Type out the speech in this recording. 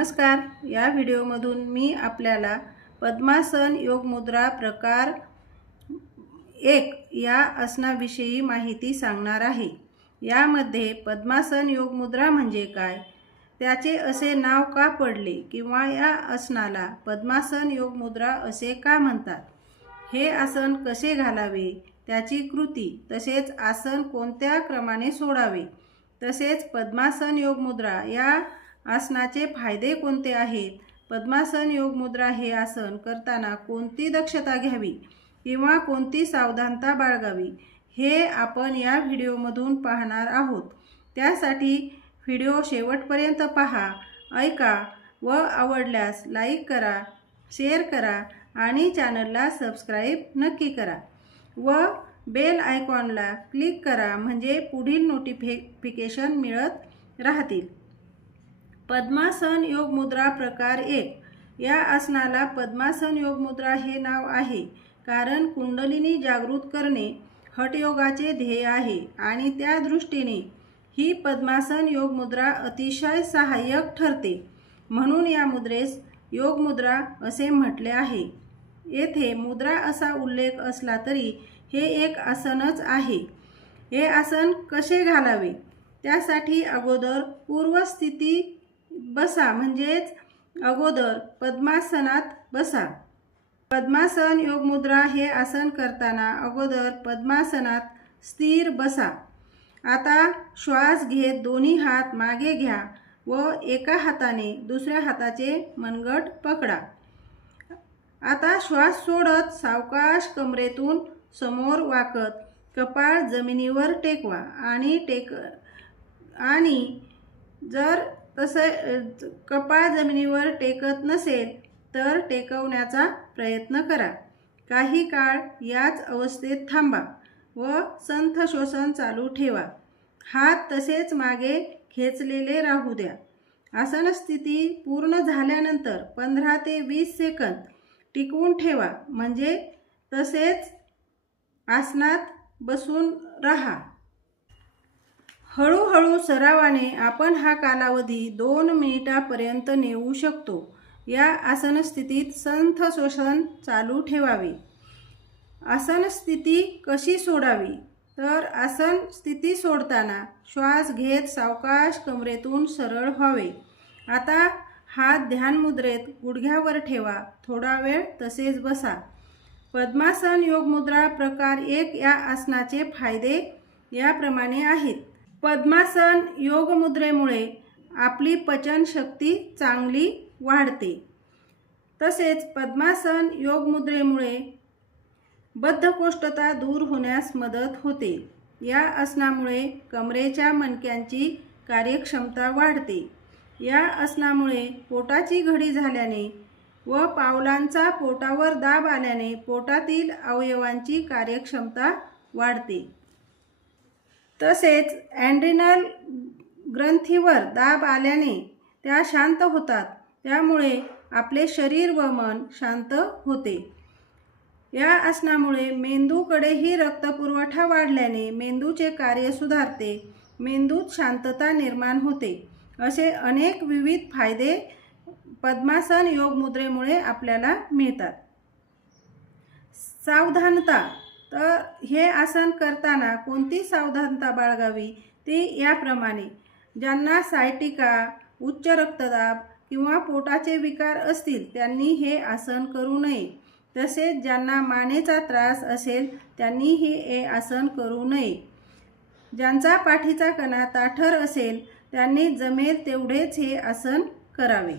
नमस्कार. या व्हिडिओमधून मी आपल्याला पद्मासन योगमुद्रा प्रकार एक या आसनाविषयी माहिती सांगणार आहे. यामध्ये पद्मासन योगमुद्रा म्हणजे काय? त्याचे असे नाव का पडले किंवा या आसनाला पद्मासन योगमुद्रा असे का म्हणतात? हे आसन कसे घालावे? त्याची कृती तसेच आसन कोणत्या क्रमाने सोडावे? तसेच पद्मासन योगमुद्रा या आसनाचे फायदे कोणते आहेत? पद्मासन योग मुद्रा हे आसन करताना कोणती दक्षता घ्यावी किंवा कोणती सावधानता बाळगावी हे आपण या व्हिडिओमधून पाहणार आहोत. त्यासाठी व्हिडिओ शेवटपर्यंत पहा ऐका व आवडल्यास लाईक करा शेअर करा आणि चॅनलला सबस्क्राईब नक्की करा व बेल आयकॉनला क्लिक करा म्हणजे पुढील नोटिफिकेशन मिळत राहतील. पद्मासन योग मुद्रा प्रकार एक. या आसनाला पद्मासन योग मुद्रा हे नाव आहे. कारण कुंडलिनी जागृत करणे हठयोगाचे ध्येय आहे आणि त्या दृष्टीने ही पद्मासन योग मुद्रा अतिशय सहाय्यक ठरते. म्हणून या मुद्रेस योग मुद्रा असे म्हटले आहे. येथे मुद्रा असा उल्लेख असला तरी हे एक आसनच आहे. हे आसन कसे घालावे? त्यासाठी अगोदर पूर्वस्थिती बसा म्हणजेच अगोदर पद्मासनात बसा. पद्मासन योगमुद्रा हे आसन करताना अगोदर पद्मासनात स्थिर बसा. आता श्वास घेत दोन्ही हात मागे घ्या व एका हाताने दुसऱ्या हाताचे मनगट पकडा. आता श्वास सोडत सावकाश कमरेतून समोर वाकत कपाळ जमिनीवर टेकवा आणि टेक आणि जर तसं कपाळ जमिनीवर टेकत नसेल तर टेकवण्याचा प्रयत्न करा. काही काळ याच अवस्थेत थांबा व संथ शोषण चालू ठेवा. हात तसेच मागे खेचलेले राहू द्या. आसन स्थिती पूर्ण झाल्यानंतर पंधरा ते वीस सेकंद टिकवून ठेवा. म्हणजे तसेच आसनात बसून राहा. हळूहळू सरावाने आपण हा कालावधी दोन मिनिटापर्यंत नेऊ शकतो. या आसनस्थितीत संथ श्वसन चालू ठेवावे. आसनस्थिती कशी सोडावी? तर आसन स्थिती सोडताना श्वास घेत सावकाश कमरेतून सरळ व्हावे. आता हात ध्यान मुद्रेत गुडघ्यावर ठेवा. थोडा वेळ तसेच बसा. पद्मासन योगमुद्रा प्रकार एक या आसनाचे फायदे याप्रमाणे आहेत. पद्मासन योगमुद्रेमुळे आपली पचनशक्ती चांगली वाढते. तसेच पद्मासन योगमुद्रेमुळे बद्धकोष्ठता दूर होण्यास मदत होते. या आसनामुळे कमरेच्या मणक्यांची कार्यक्षमता वाढते. या आसनामुळे पोटाची घडी झाल्याने व पावलांचा पोटावर दाब आल्याने पोटातील अवयवांची कार्यक्षमता वाढते. तसेच अँड्रिनल ग्रंथीवर दाब आल्याने त्या शांत होतात. त्यामुळे आपले शरीर व मन शांत होते. या आसनामुळे मेंदूकडेही रक्तपुरवठा वाढल्याने मेंदूचे कार्य सुधारते. मेंदूत शांतता निर्माण होते. असे अनेक विविध फायदे पद्मासन योग मुद्रेमुळे आपल्याला मिळतात. सावधानता तर हे आसन करताना कोणती सावधानता बाळगावी? ती याप्रमाणे. ज्यांना सायटिका उच्च रक्तदाब किंवा पोटाचे विकार असतील त्यांनी हे आसन करू नये. तसेच ज्यांना मानेचा त्रास असेल त्यांनी हे आसन करू नये. ज्यांचा पाठीचा कणा ताठर असेल त्यांनी जमेल तेवढेच हे आसन करावे.